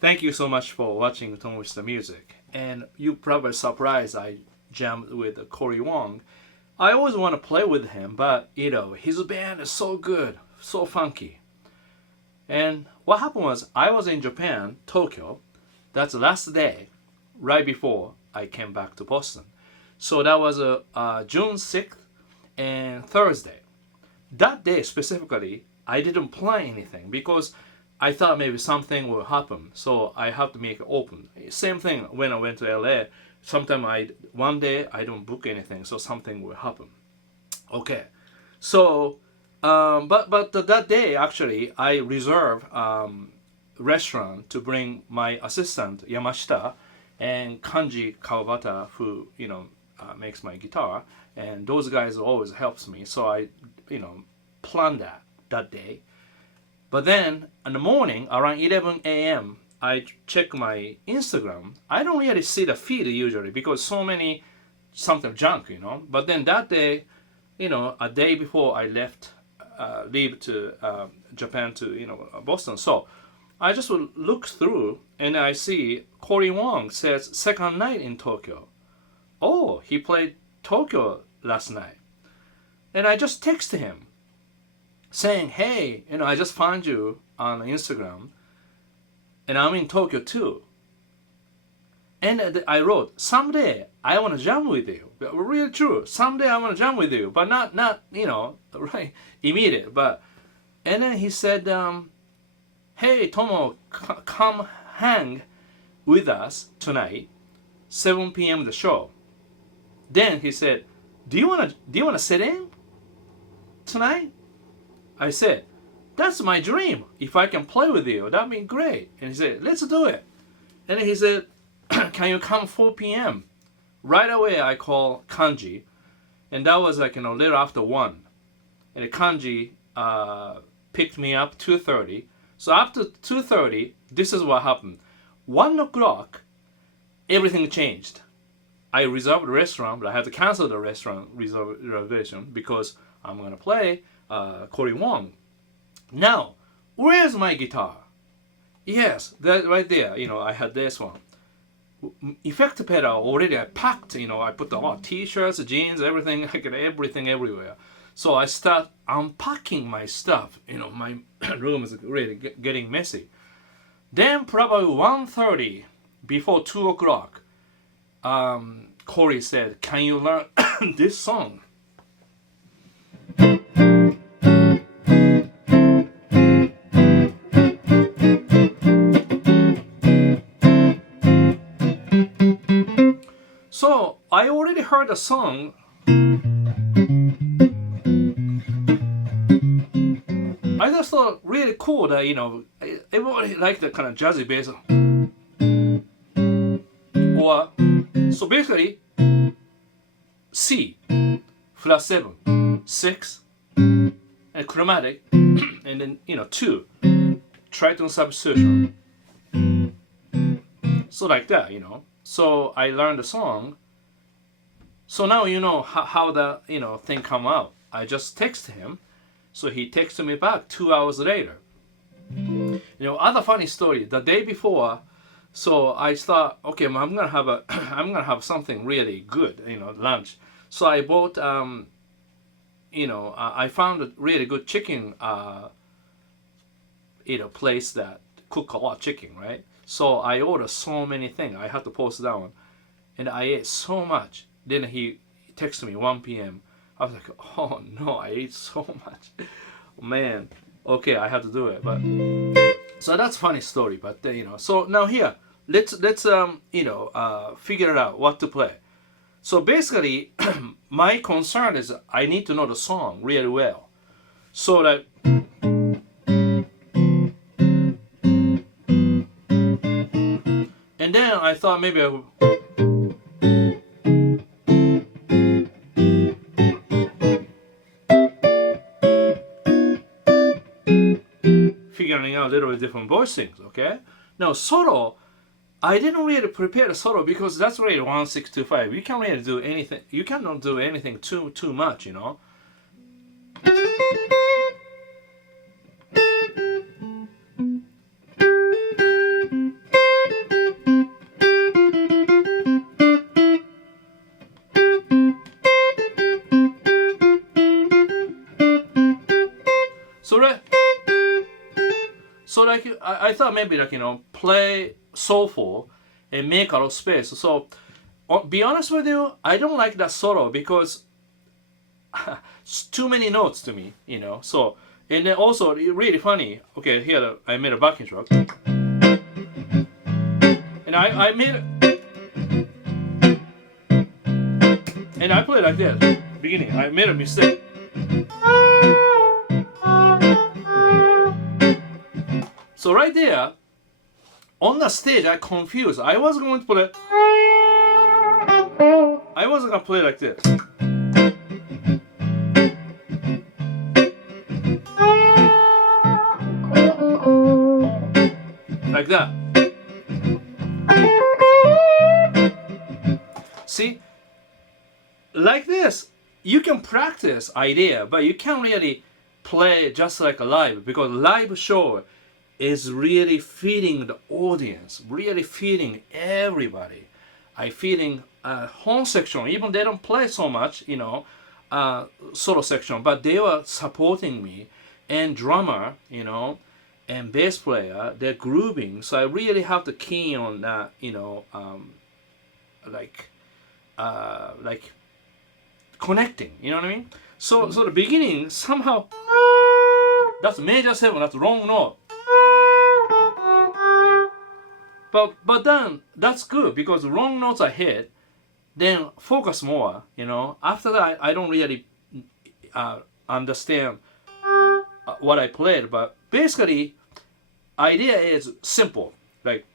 Thank you so much for watching Tomo the Music. And you probably surprised I jammed with Cory Wong. I always want to play with him, but his band is so good, so funky. And what happened was I was in Japan, Tokyo. That's the last day, right before I came back to Boston. So that was June 6th and Thursday. That day specifically, I didn't plan anything because I thought maybe something will happen. So I have to make it open. Same thing when I went to LA. Sometimes one day I don't book anything, so something will happen. Okay, so but that day actually I reserved restaurant to bring my assistant Yamashita and Kanji Kawabata, who makes my guitar, and those guys always helps me. So I planned that day. But then in the morning around 11 a.m. I check my Instagram. I don't really see the feed usually because so many something junk, But then that day, a day before I leave to Japan to Boston. So I just would look through and I see Cory Wong says second night in Tokyo. Oh, he played Tokyo last night, and I just text him saying, hey, I just found you on Instagram. And I'm in Tokyo too. And I wrote, someday I want to jam with you. Really true. Someday I want to jam with you. But not right, immediate. And then he said, hey, Tomo, come hang with us tonight, 7 p.m. the show. Then he said, do you want to sit in tonight? I said, that's my dream. If I can play with you, that'd be great. And he said, let's do it. And then he said, can you come 4 p.m.? Right away, I call Kanji. And that was like, little after 1. And Kanji picked me up 2:30. So after 2:30, this is what happened. 1 o'clock, everything changed. I reserved the restaurant, but I had to cancel the restaurant reservation because I'm going to play Cory Wong. Now, where's my guitar? Yes, that right there. I had this one. Effect pedal already I packed. I put the t-shirts, jeans, everything. I got everything everywhere. So I start unpacking my stuff. My room is really getting messy. Then probably 1:30, before 2 o'clock, Cory said, can you learn this song? So I already heard the song. I just thought really cool that everybody liked that kind of jazzy bass. So basically C flat 7, 6, and chromatic, and then 2 tritone substitution. So like that, So I learned the song. So now how the thing come out. I just texted him, so he texted me back 2 hours later. Other funny story. The day before, so I thought, okay, I'm gonna have something really good, lunch. So I bought, I found a really good chicken, place that cook a lot of chicken, right? So I ordered so many things. I had to post down, and I ate so much. Then he texted me 1 p.m. I was like, oh no, I ate so much, man. Okay, I have to do it. But so that's funny story. But so now here, let's figure it out what to play. So basically, my concern is I need to know the song really well, so that. And then I thought maybe I would. Figuring out a little bit different voicings, okay? Now solo, I didn't really prepare the solo because that's really 1-6-2-5. You can't really do anything. You cannot do anything too much, So like I thought maybe like play soulful and make a lot of space. So be honest with you, I don't like that solo because it's too many notes to me, So and then also really funny. Okay, here I made a backing track, and I made it, and I play like this. Beginning, I made a mistake. So right there, on the stage, I confused. I was going to play. I wasn't gonna play like this. Like that. See, like this, you can practice idea, but you can't really play just like a live, because live show is really feeding the audience, really feeding everybody. I feeding horn section, even they don't play so much, solo section, but they were supporting me, and drummer, and bass player, they're grooving. So I really have to key on that, like connecting. You know what I mean? So the beginning somehow that's major 7, that's wrong note. But then that's good because wrong notes are hit. Then focus more. After that I don't really understand what I played. But basically, idea is simple. Like.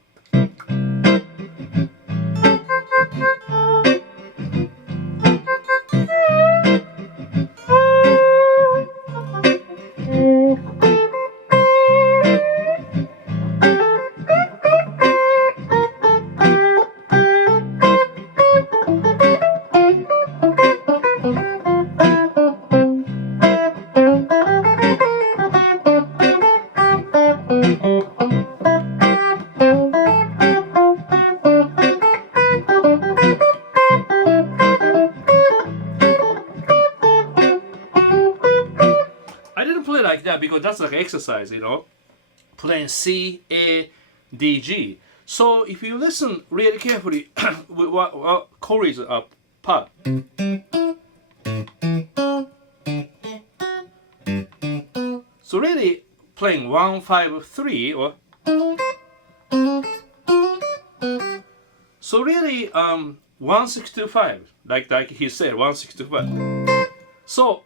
Because that's like exercise, playing C, A, D, G. So if you listen really carefully with what Cory's part. So really playing 1, 5, 3 or. So really 1, 6, 2, 5, like he said, 1, 6, 2, 5. So.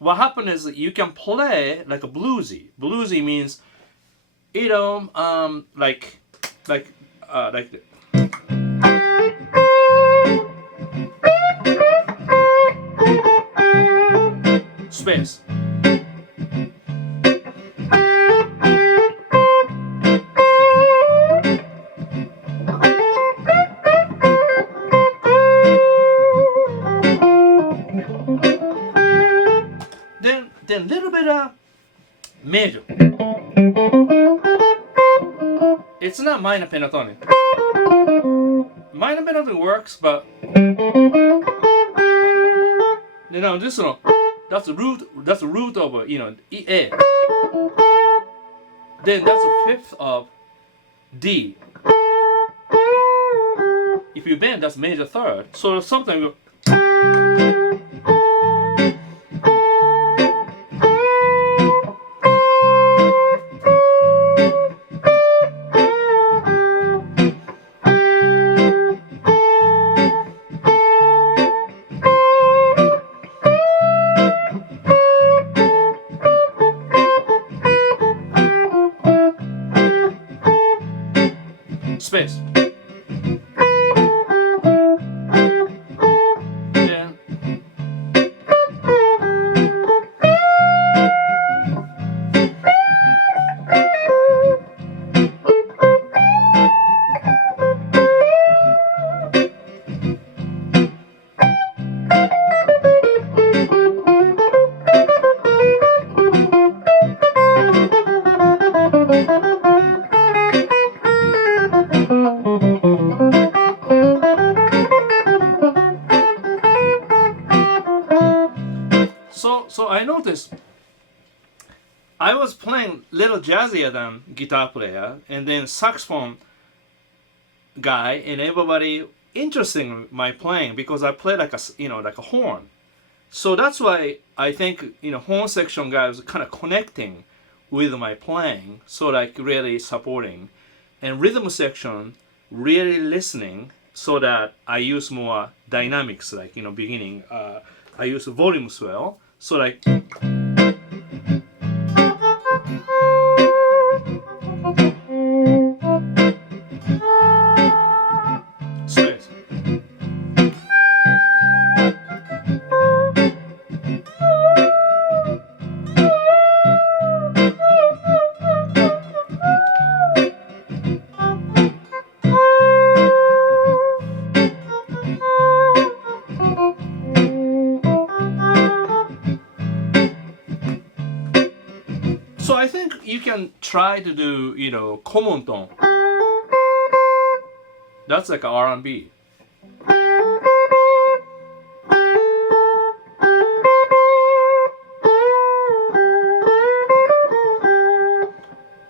What happened is that you can play like a bluesy. Bluesy means, like space. Then little bit of major. It's not minor pentatonic. Minor pentatonic works, but this one, that's the root. That's the root of E A. Then that's a fifth of D. If you bend, that's major third. So sometimes you go. Space. Then I was playing little jazzier than guitar player, and then saxophone guy, and everybody interested in my playing because I play like a like a horn. So that's why I think horn section guy was kind of connecting with my playing, so like really supporting, and rhythm section really listening, so that I use more dynamics, like beginning I use volume swell, so like space. So I think you can try to do, common tone. That's like R&B.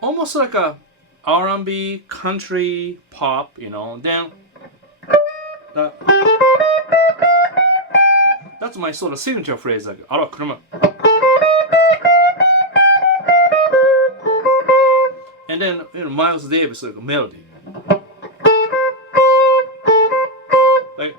Almost like a R&B, country, pop, then that's my sort of signature phrase, like, 알아, 그러면. And then Miles Davis like a melody. Like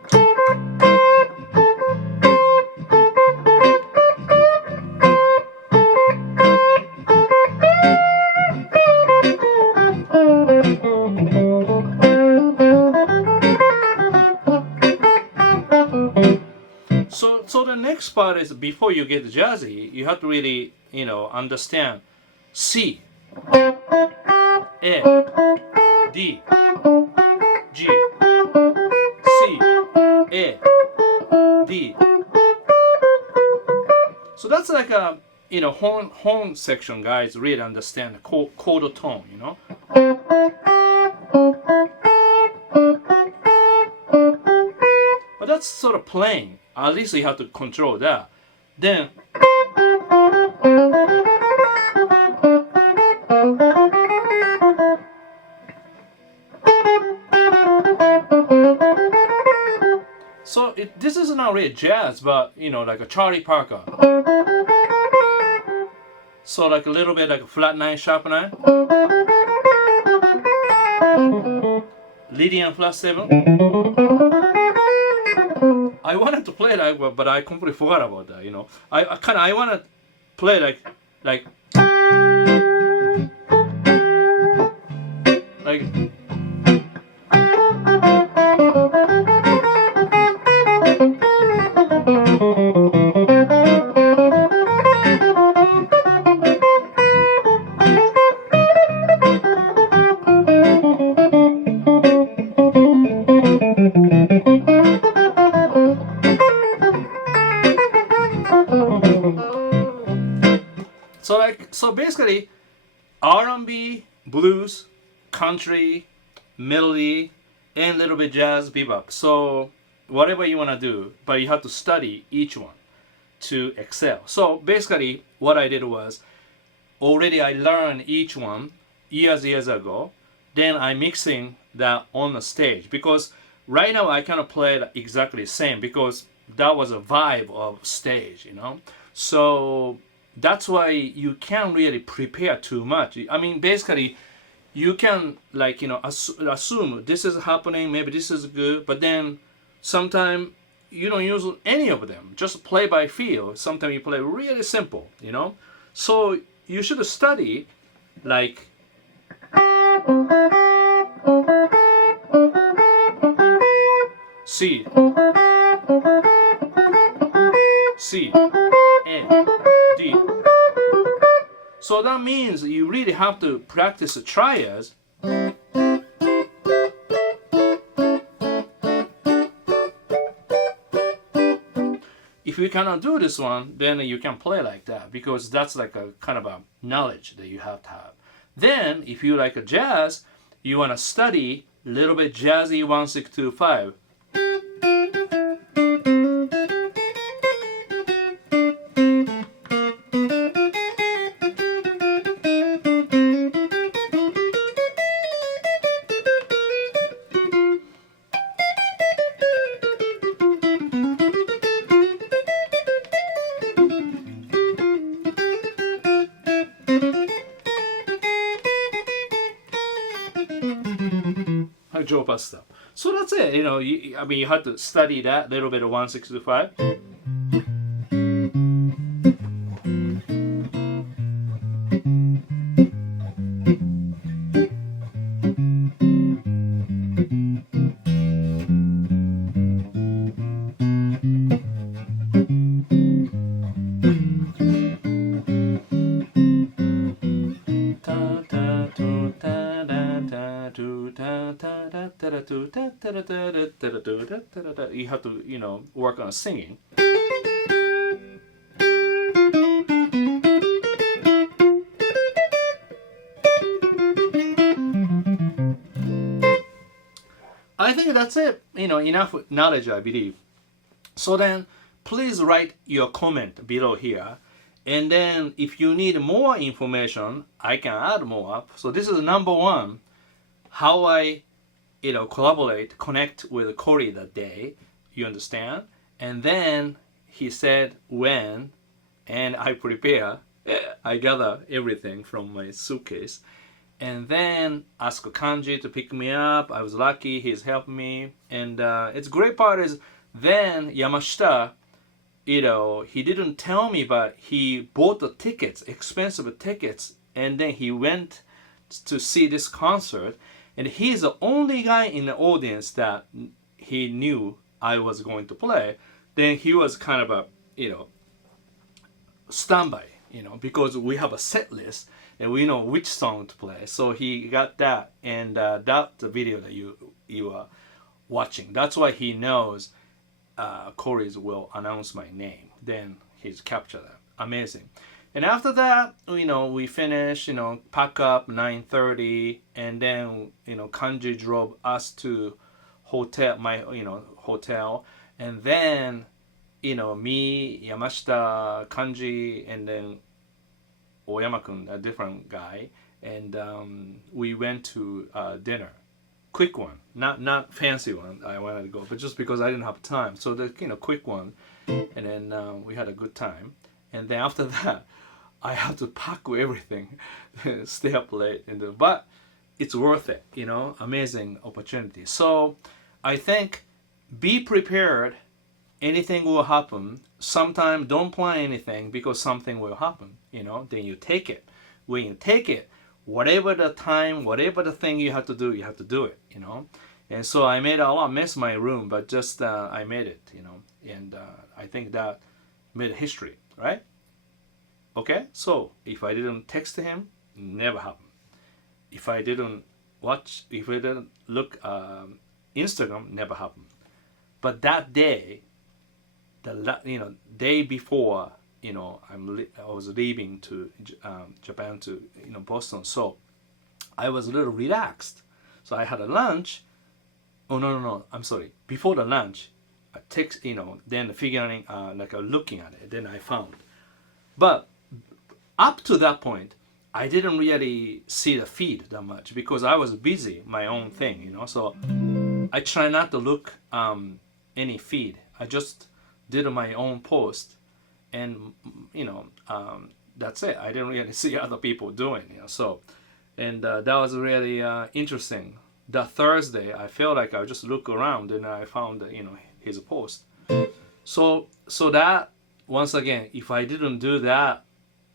so the next part is, before you get jazzy, you have to really, understand C, A, D, G, C, A, D. So that's like a horn section guys really understand the chord tone, But that's sort of playing. At least you have to control that. Then so this is not really jazz, but like a Charlie Parker. So like a little bit like a flat 9, sharp 9. Lydian flat 7. I wanted to play like, but I completely forgot about that. I want to play like. So basically, R&B, blues, country, melody, and a little bit jazz, bebop. So whatever you want to do, but you have to study each one to excel. So basically, what I did was, already I learned each one years ago. Then I'm mixing that on the stage, because right now I cannot play exactly the same, because that was a vibe of stage, So that's why you can't really prepare too much. I mean, basically, you can assume this is happening, maybe this is good, but then sometimes you don't use any of them. Just play by feel. Sometimes you play really simple, So you should study like C, C, A, D. So that means you really have to practice the triads. If you cannot do this one, then you can play like that, because that's like a kind of a knowledge that you have to have. Then, if you like a jazz, you want to study a little bit jazzy 1, 6, 2, 5. Jopa stuff. So that's it. You know, I mean, you have to study that little bit of 165. You have to, you know, work on singing. I think that's it. You know, enough knowledge, I believe. So then, please write your comment below here. And then, if you need more information, I can add more up. So this is number one, how I, you know, connect with Cory that day. You understand? And then he said when, and I prepare. I gather everything from my suitcase. And then ask Kanji to pick me up. I was lucky, he's helped me. And it's great part is then Yamashita, you know, he didn't tell me, but he bought the tickets, expensive tickets, and then he went to see this concert. And he's the only guy in the audience that he knew I was going to play. Then he was kind of a, you know, standby, you know, because we have a set list and we know which song to play. So he got that, and that's the video that you are watching. That's why he knows Cory's will announce my name. Then he's captured that. Amazing. And after that, you know, we finish, you know, pack up 9:30, and then, you know, Kanji drove us to hotel, and then, you know, me, Yamashita, Kanji, and then Oyama-kun, a different guy, and we went to dinner. Quick one, not fancy one I wanted to go, but just because I didn't have time. So the, you know, quick one, and then we had a good time. And then after that, I had to pack everything, stay up late, but it's worth it, you know, amazing opportunity. So I think be prepared, anything will happen. Sometimes don't plan anything because something will happen, you know, then you take it. When you take it, whatever the time, whatever the thing you have to do it, you know. And so I made a lot mess in my room, but just I made it, you know, and I think that made history, right? Okay, so if I didn't text him, never happened. If I didn't look Instagram, never happened. But that day, day before, you know, I was leaving to Japan to, you know, Boston, so I was a little relaxed. So I had a lunch. Oh no, I'm sorry. Before the lunch, I text, you know, then figuring looking at it, then I found. But up to that point, I didn't really see the feed that much because I was busy, my own thing, you know. So I try not to look any feed. I just did my own post, and you know, that's it. I didn't really see other people doing, you know. So, and that was really interesting. That Thursday, I felt like I just look around and I found, you know, his post. So that once again, if I didn't do that,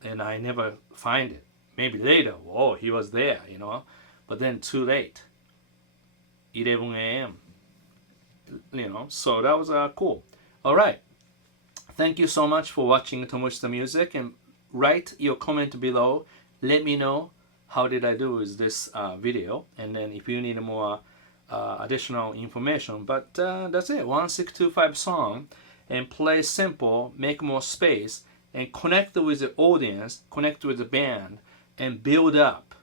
and I never find it. Maybe later, oh, he was there, you know. But then too late. 11 a.m. You know, so that was cool. All right. Thank you so much for watching Tomo's Music, and write your comment below. Let me know how did I do with this video, and then if you need more additional information. But that's it. 1625 song, and play simple, make more space, and connect with the audience, connect with the band, and build up.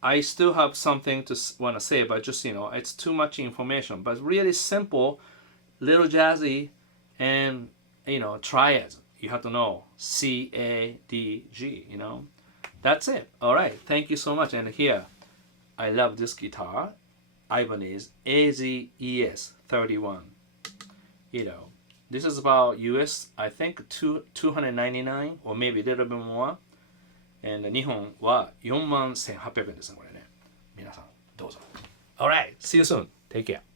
I still have something to want to say, but just, you know, it's too much information. But really simple, little jazzy, and, you know, triads. You have to know C, A, D, G, you know. That's it. All right. Thank you so much. And here, I love this guitar. Ibanez AZES 31. You know. This is about US, I think, 299 or maybe a little bit more. And 日本は41,800円ですね、これね。皆さん、どうぞ。Alright, see you soon. Take care.